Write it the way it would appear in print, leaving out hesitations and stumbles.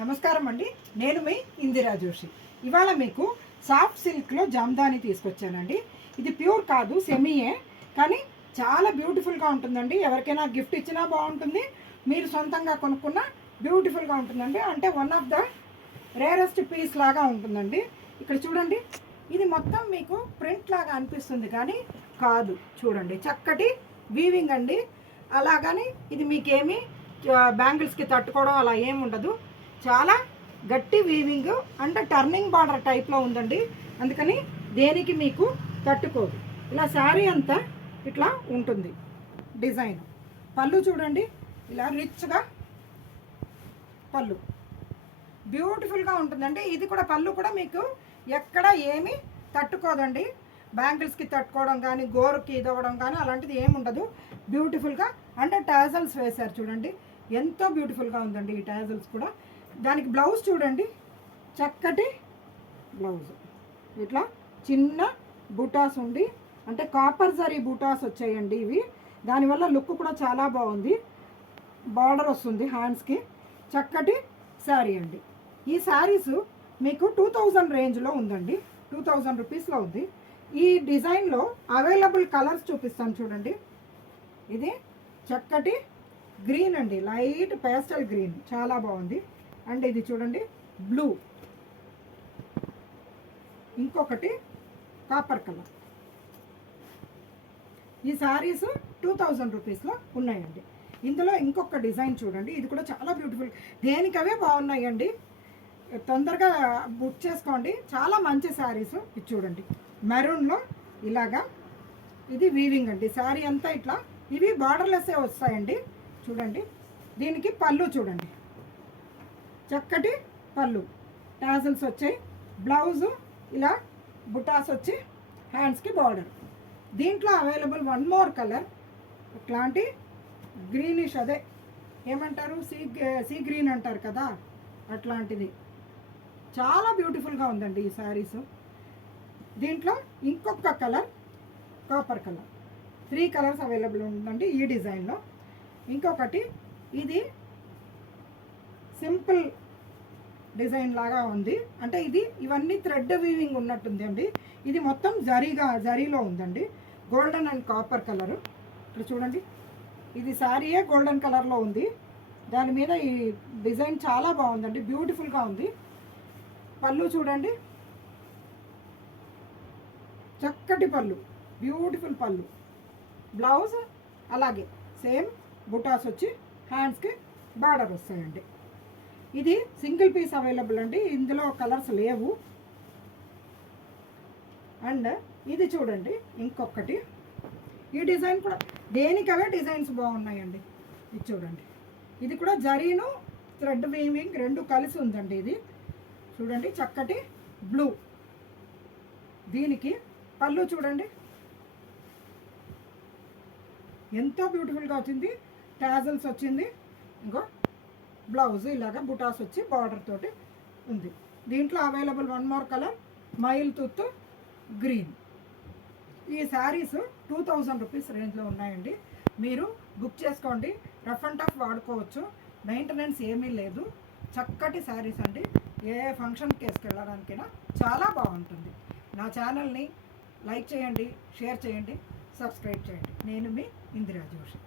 నమస్కారం అండి. నేను మీ ఇందిరా జోషి. ఇవాళ మీకు సాఫ్ట్ సిల్క్లో జామ్దాని తీసుకొచ్చానండి. ఇది ప్యూర్ కాదు, సెమీయే, కానీ చాలా బ్యూటిఫుల్గా ఉంటుందండి. ఎవరికైనా గిఫ్ట్ ఇచ్చినా బాగుంటుంది, మీరు సొంతంగా కొనుక్కున్న బ్యూటిఫుల్గా ఉంటుందండి. అంటే one of the rarest piece లాగా ఉంటుందండి. ఇక్కడ చూడండి, ఇది మొత్తం మీకు ప్రింట్ లాగా అనిపిస్తుంది కానీ కాదు. చూడండి, చక్కటి వీవింగ్ అండి. అలాగని ఇది మీకేమీ బ్యాంగిల్స్కి తట్టుకోవడం అలా ఏమి ఉండదు. చాలా గట్టి వీవింగ్ అంటే టర్నింగ్ బార్డర్ టైప్లో ఉందండి. అందుకని దేనికి మీకు తట్టుకోదు. ఇలా శారీ అంతా ఇట్లా ఉంటుంది డిజైన్. పళ్ళు చూడండి, ఇలా రిచ్గా పళ్ళు బ్యూటిఫుల్గా ఉంటుందండి. ఇది కూడా పళ్ళు కూడా మీకు ఎక్కడ ఏమీ తట్టుకోదండి. బ్యాంగిల్స్కి తట్టుకోవడం కానీ, గోరుకి ఇదవ్వడం కానీ అలాంటిది ఏమి ఉండదు. బ్యూటిఫుల్గా అంటే టాజల్స్ వేశారు చూడండి, ఎంతో బ్యూటిఫుల్గా ఉందండి ఈ టాజల్స్ కూడా. దానికి బ్లౌజ్ చూడండి, చక్కటి బ్లౌజ్, ఇట్లా చిన్న బూటాస్ ఉండి అంటే కాపర్ జరీ బూటాస్ వచ్చాయండి ఇవి. దానివల్ల లుక్ కూడా చాలా బాగుంది. బార్డర్ వస్తుంది హ్యాండ్స్కి. చక్కటి శారీ అండి. ఈ శారీస్ మీకు 2000 రేంజ్లో ఉందండి, 2000 రూపీస్లో ఉంది. ఈ డిజైన్లో అవైలబుల్ కలర్స్ చూపిస్తాను చూడండి. ఇది చక్కటి గ్రీన్ అండి, లైట్ పేస్టల్ గ్రీన్, చాలా బాగుంది. అండ్ ఇది చూడండి బ్లూ, ఇంకొకటి కాపర్ కలర్. ఈ శారీస్ 2000 రూపీస్లో ఉన్నాయండి. ఇందులో ఇంకొక డిజైన్ చూడండి, ఇది కూడా చాలా బ్యూటిఫుల్, దేనికవే బాగున్నాయండి. తొందరగా బుక్ చేసుకోండి, చాలా మంచి శారీస్. ఇది చూడండి మెరూన్లో ఇలాగా, ఇది వీవింగ్ అండి. శారీ అంతా ఇట్లా, ఇవి బార్డర్లెస్సే వస్తాయండి. చూడండి, దీనికి పళ్ళు చూడండి, చక్కటి పళ్ళు, టాజల్స్ వచ్చాయి. బ్లౌజు ఇలా బుటాస్ వచ్చి హ్యాండ్స్కి బార్డర్. దీంట్లో అవైలబుల్ వన్ మోర్ కలర్, ఇట్లాంటి గ్రీనిష్, అదే ఏమంటారు, సీ గ్రీన్ అంటారు కదా, అట్లాంటిది. చాలా బ్యూటిఫుల్గా ఉందండి ఈ శారీస్. దీంట్లో ఇంకొక colour copper colour, 3 colours available ఉందండి ఈ డిజైన్లో. ఇంకొకటి ఇది సింపుల్ డిజైన్ లాగా ఉంది, అంటే ఇది ఇవన్నీ థ్రెడ్ వీవింగ్ ఉన్నట్టుంది అండి. ఇది మొత్తం జరీలో ఉందండి, గోల్డెన్ అండ్ కాపర్ కలరు. ఇక్కడ చూడండి, ఇది శారీయే గోల్డెన్ కలర్లో ఉంది. దాని మీద ఈ డిజైన్ చాలా బాగుందండి, బ్యూటిఫుల్గా ఉంది. పళ్ళు చూడండి, చక్కటి పళ్ళు, బ్యూటిఫుల్ పళ్ళు. బ్లౌజ్ అలాగే సేమ్ బుటాస్ వచ్చి హ్యాండ్స్కి బార్డర్ వస్తాయండి. ఇది సింగిల్ పీస్ అవైలబుల్ అండి, ఇందులో కలర్స్ లేవు. అండ్ ఇది చూడండి ఇంకొకటి, ఈ డిజైన్ కూడా దేనికవే డిజైన్స్ బాగున్నాయండి. ఇది చూడండి, ఇది కూడా జరీను థ్రెడ్ వీవింగ్ రెండు కలిసి ఉందండి. ఇది చూడండి చక్కటి బ్లూ. దీనికి పళ్ళు చూడండి, ఎంతో బ్యూటిఫుల్గా వచ్చింది. టాజల్స్ వచ్చింది. ఇంకో బ్లౌజ్ ఇలాగా బుటాస్ వచ్చి బార్డర్ తోటి ఉంది. దీంట్లో అవైలబుల్ వన్ మోర్ కలర్ మైల్ తుత్తు గ్రీన్. ఈ శారీస్ 2000 రూపీస్ రేంజ్లో ఉన్నాయండి. మీరు బుక్ చేసుకోండి, రఫ్ అండ్ టఫ్ వాడుకోవచ్చు, మెయింటెనెన్స్ ఏమీ లేదు. చక్కటి శారీస్ అండి, ఏ ఫంక్షన్కి వేసుకెళ్ళడానికైనా చాలా బాగుంటుంది. నా ఛానల్ని లైక్ చేయండి, షేర్ చేయండి, సబ్స్క్రైబ్ చేయండి. నేను మీ ఇందిరా జోషి.